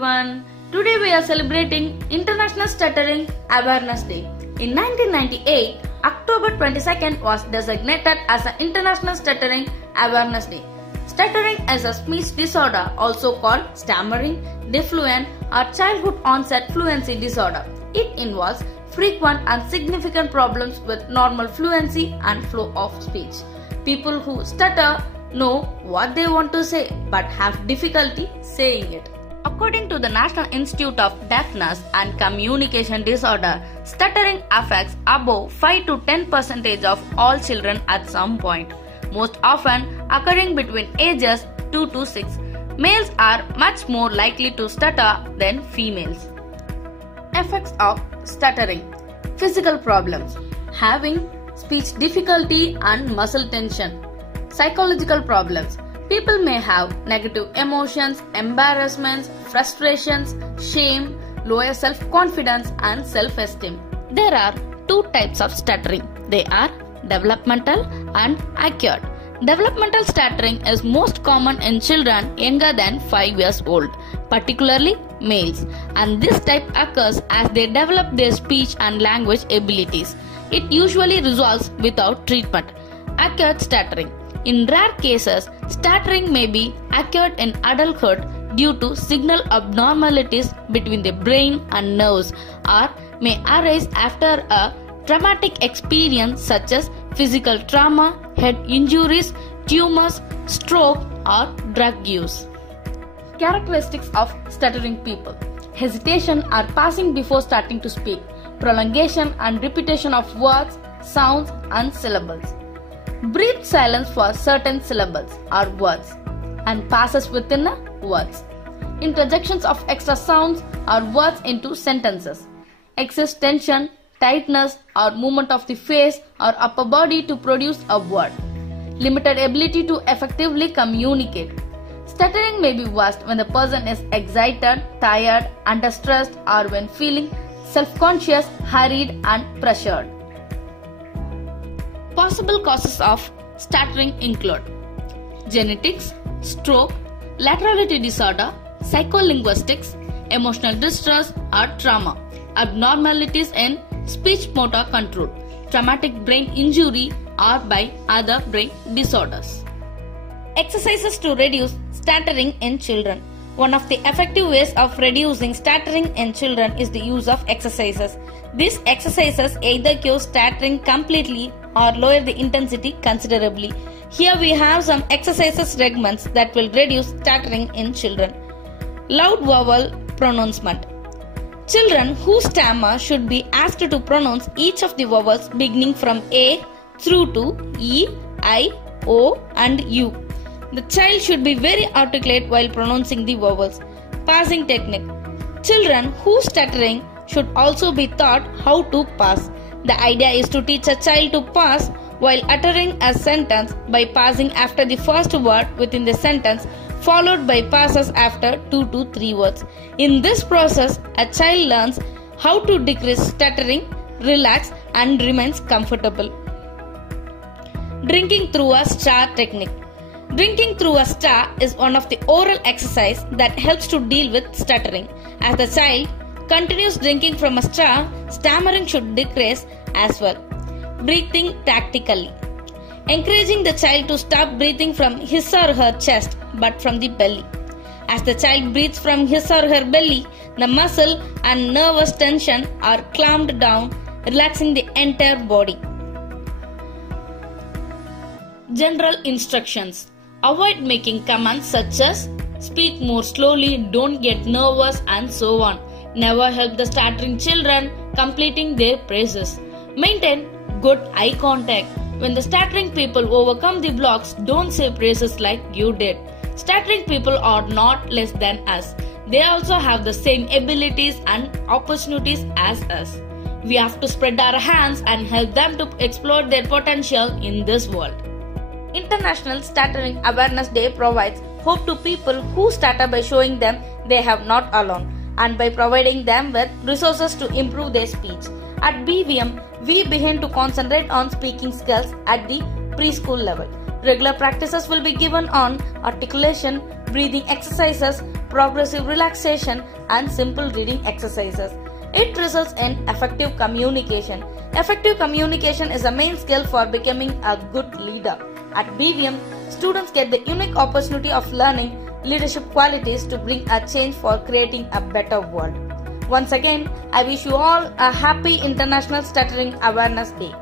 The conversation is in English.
everyone. Today we are celebrating International Stuttering Awareness Day. In 1998, October 22nd was designated as an International Stuttering Awareness Day. Stuttering is a speech disorder also called stammering, defluent or childhood onset fluency disorder. It involves frequent and significant problems with normal fluency and flow of speech. People who stutter know what they want to say but have difficulty saying it. According to the National Institute of Deafness and Communication Disorder, stuttering affects above 5 to 10% of all children at some point, most often occurring between ages 2 to 6. Males are much more likely to stutter than females. Effects of stuttering: physical problems, having speech difficulty and muscle tension. Psychological problems. People may have negative emotions, embarrassments, frustrations, shame, lower self-confidence and self-esteem. There are two types of stuttering. They are developmental and acquired. Developmental stuttering is most common in children younger than 5 years old, particularly males, and this type occurs as they develop their speech and language abilities. It usually resolves without treatment. Acquired stuttering. In rare cases, stuttering may be acquired in adulthood due to signal abnormalities between the brain and nerves, or may arise after a traumatic experience such as physical trauma, head injuries, tumors, stroke, or drug use. Characteristics of stuttering people: hesitation or passing before starting to speak, prolongation and repetition of words, sounds, and syllables. Brief silence for certain syllables or words and passes within words. Interjections of extra sounds or words into sentences. Excess tension, tightness or movement of the face or upper body to produce a word. Limited ability to effectively communicate. Stuttering may be worst when the person is excited, tired, under stress, or when feeling self-conscious, hurried, and pressured. Possible causes of stuttering include genetics, stroke, laterality disorder, psycholinguistics, emotional distress or trauma, abnormalities in speech motor control, traumatic brain injury, or by other brain disorders. Exercises to reduce stuttering in children. One of the effective ways of reducing stuttering in children is the use of exercises. These exercises either cure stuttering completely or lower the intensity considerably. Here we have some exercises segments that will reduce stuttering in children. Loud vowel pronouncement. Children who stammer should be asked to pronounce each of the vowels beginning from A through to E, I, O and U. The child should be very articulate while pronouncing the vowels. Passing technique. Children who stuttering should also be taught how to pass. The idea is to teach a child to pass while uttering a sentence by passing after the first word within the sentence, followed by passes after 2 to 3 words. In this process, a child learns how to decrease stuttering, relax, and remains comfortable. Drinking through a straw technique. Drinking through a straw is one of the oral exercise that helps to deal with stuttering. As the child continues drinking from a straw, stammering should decrease as well. Breathing tactically. Encouraging the child to stop breathing from his or her chest but from the belly. As the child breathes from his or her belly, the muscle and nervous tension are calmed down, relaxing the entire body. General instructions. Avoid making commands such as speak more slowly, don't get nervous, and so on. Never help the stuttering children completing their phrases. Maintain good eye contact. When the stuttering people overcome the blocks, don't say phrases like you did. Stuttering people are not less than us. They also have the same abilities and opportunities as us. We have to spread our hands and help them to explore their potential in this world. International Stuttering Awareness Day provides hope to people who stutter by showing them they are not alone and by providing them with resources to improve their speech. At BVM, we begin to concentrate on speaking skills at the preschool level. Regular practices will be given on articulation, breathing exercises, progressive relaxation, and simple reading exercises. It results in effective communication. Effective communication is a main skill for becoming a good leader. At BVM, students get the unique opportunity of learning leadership qualities to bring a change for creating a better world. Once again, I wish you all a happy International Stuttering Awareness Day.